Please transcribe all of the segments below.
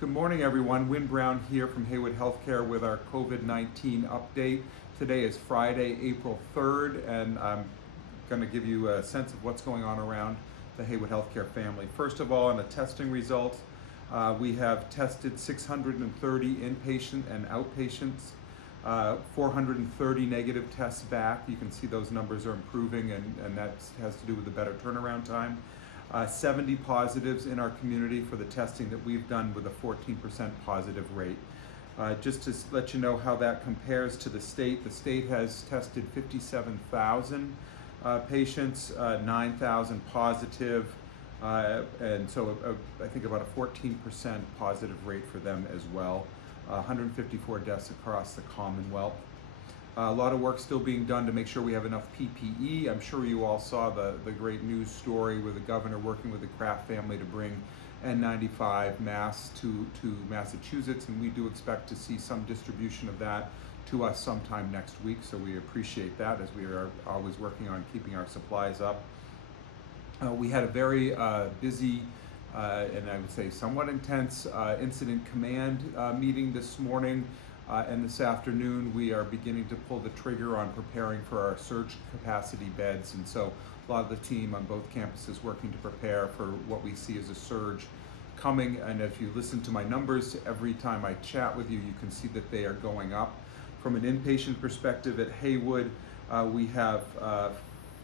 Good morning, everyone. Wynn Brown here from Haywood Healthcare with our COVID-19 update. Today is Friday, April 3rd, and I'm going to give you a sense of what's going on around the Haywood Healthcare family. First of all, on the testing results, we have tested 630 inpatient and outpatients, 430 negative tests back. You can see those numbers are improving, and that has to do with the better turnaround time. 70 positives in our community for the testing that we've done with a 14% positive rate. Just to let you know how that compares to the state has tested 57,000 patients, 9,000 positive, and so I think about a 14% positive rate for them as well. 154 deaths across the Commonwealth. A lot of work still being done to make sure we have enough PPE. I'm sure you all saw the great news story with the governor working with the Kraft family to bring N95 masks to Massachusetts, and we do expect to see some distribution of that to us sometime next week, so we appreciate that as we are always working on keeping our supplies up. We had a very busy and I would say somewhat intense incident command meeting this morning. And this afternoon, we are beginning to pull the trigger on preparing for our surge capacity beds. And so a lot of the team on both campuses working to prepare for what we see as a surge coming. And if you listen to my numbers, every time I chat with you, you can see that they are going up. From an inpatient perspective at Haywood, we have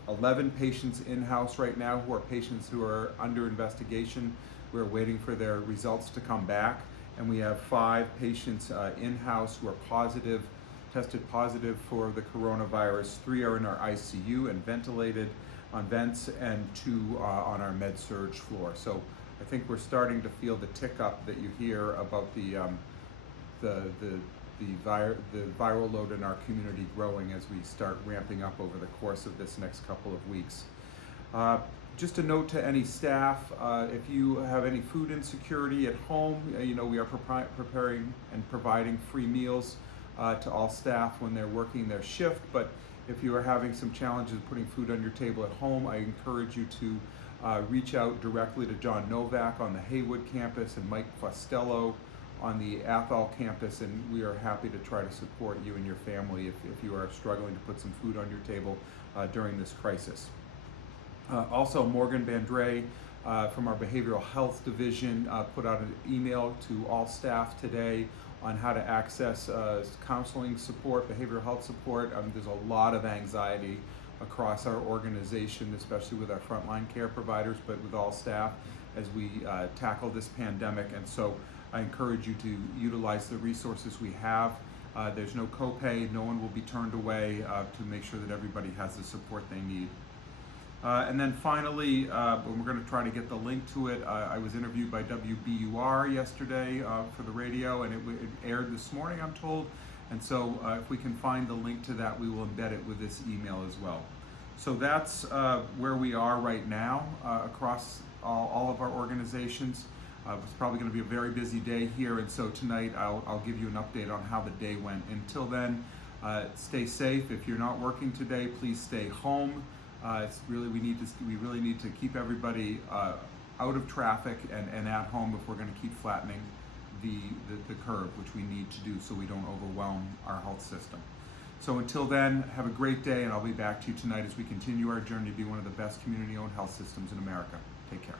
11 patients in-house right now who are patients who are under investigation. We're waiting for their results to come back. And we have 5 patients in-house who are tested positive for the coronavirus. 3 are in our ICU and ventilated on vents, and 2 on our med-surg floor. So I think we're starting to feel the tick up that you hear about the viral load in our community growing as we start ramping up over the course of this next couple of weeks. Just a note to any staff, if you have any food insecurity at home, we are preparing and providing free meals to all staff when they're working their shift. But if you are having some challenges putting food on your table at home, I encourage you to reach out directly to John Novak on the Haywood campus and Mike Costello on the Athol campus, and we are happy to try to support you and your family if you are struggling to put some food on your table during this crisis. Also, Morgan Bandre from our Behavioral Health Division put out an email to all staff today on how to access counseling support, behavioral health support. There's a lot of anxiety across our organization, especially with our frontline care providers, but with all staff as we tackle this pandemic. And so I encourage you to utilize the resources we have. There's no copay, no one will be turned away to make sure that everybody has the support they need. And then finally, we're going to try to get the link to it. I was interviewed by WBUR yesterday for the radio, and it aired this morning, I'm told. And so if we can find the link to that, we will embed it with this email as well. So that's where we are right now across all of our organizations. It's probably going to be a very busy day here, and so tonight I'll give you an update on how the day went. Until then, stay safe. If you're not working today, please stay home. We really need to keep everybody out of traffic and at home if we're going to keep flattening the curve, which we need to do so we don't overwhelm our health system. So until then, have a great day, and I'll be back to you tonight as we continue our journey to be one of the best community-owned health systems in America. Take care.